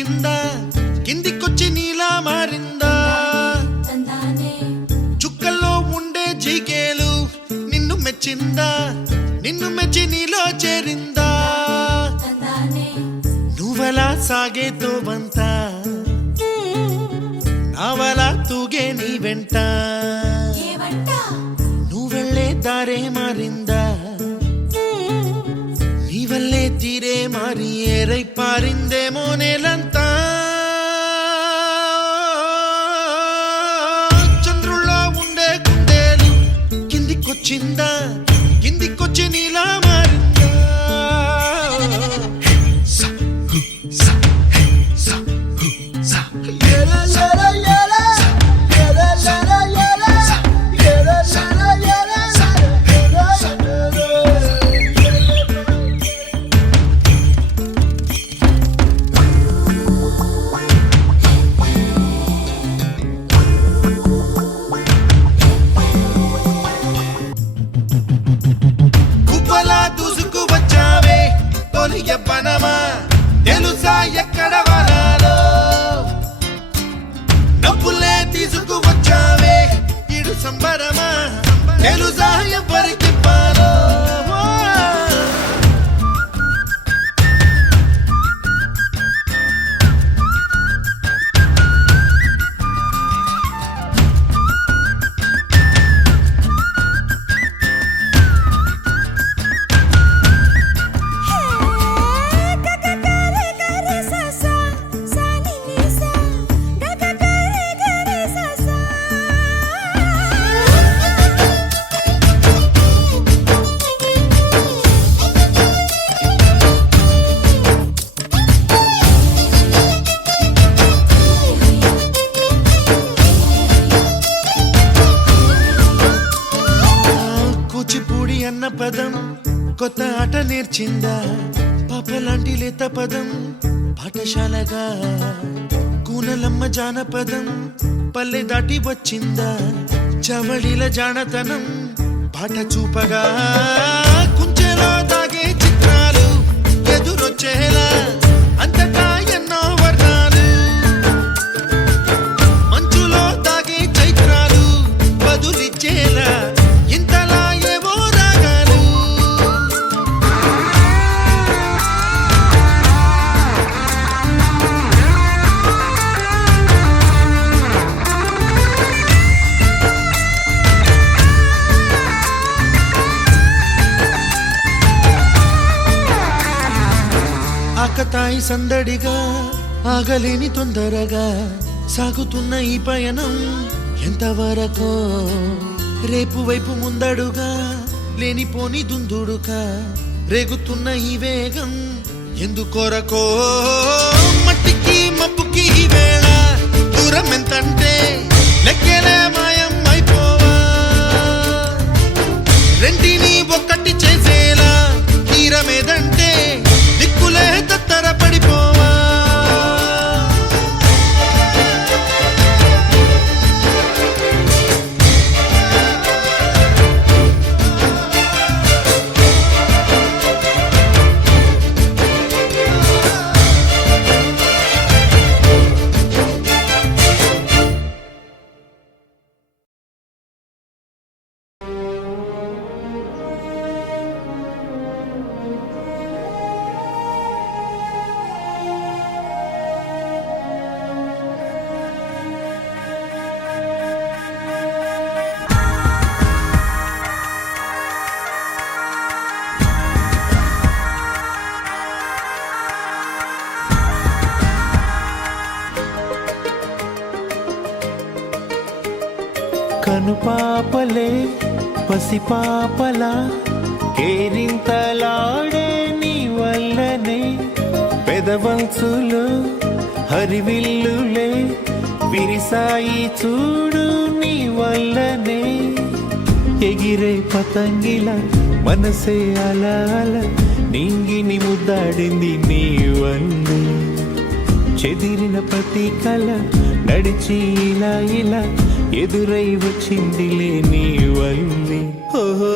కిందికొచ్చిందా కిందికొచ్చి నీలా మారిందా చుక్కల్లో ఉండే జీకేలు నిన్ను మెచ్చిందా నిన్ను మెచ్చి నీలో చేరిందా నువ్వలా సాగేతో వంతా నావలా తూగే నీ వెంట నువ్వెళ్ళే దారే మారిందా నీ వల్లే తీరే మారి ఏరై పారిందేమో నేలంతా చంద్రుల్లో ఉండే గుండెలు కిందికొచ్చిందా కిందికొచ్చి నీలా మారిందా పనమా తెలుసా ఎక్కడ వరాలో డబ్బులే తీసుకువచ్చావే ఇడు సంబరమా తెలుసా ఎవరికి పాలో అన్న పదం కొత్త ఆట నేర్చిందా పాపలాంటి లేత పదం పాఠశాలగా కూనలమ్మ జానపదం పల్లె దాటి వచ్చిందా చవళిల జానతనం పాట చూపగా కుంచెలో దాగే చిత్రాలు ఎదురొచ్చేలా అంతటా ఎన్నో వర్ణాలు మంచులో దాగే చైత్రాలు బదులిచ్చేలా ఇంతలా ఆకతాయి సందడిగా ఆగలేని తొందరగా సాగుతున్న ఈ పయనం ఎంతవరకో రేపు వైపు ముందడుగా లేనిపోని దుందుడుగా రేగుతున్న ఈ వేగం ఎందుకొరకో మట్టికి మబ్బుకి ఈ వేళ దూరం ఎంతంటే లెక్కలే మాయం అయిపోవా రెంటిని ఒక్కటి చేసేలా తీరమేదంటే దిక్కులే తత్తర పడిపోవా కనుపాపలే పసిపాపలా కేరింతలాడే నీ వల్లనే పెదవంచులు హరివిల్లులే విరిసాయి చూడు నీ వల్లనే ఎగిరే పతంగిల మనసే అలా అలా నింగిని ముద్దాడింది నీ వల్లే చెదిరిన ప్రతి కళ నడిచి ఇలా ఇలా ఎదురై వచ్చిందిలే నీ వల్లే ఓహో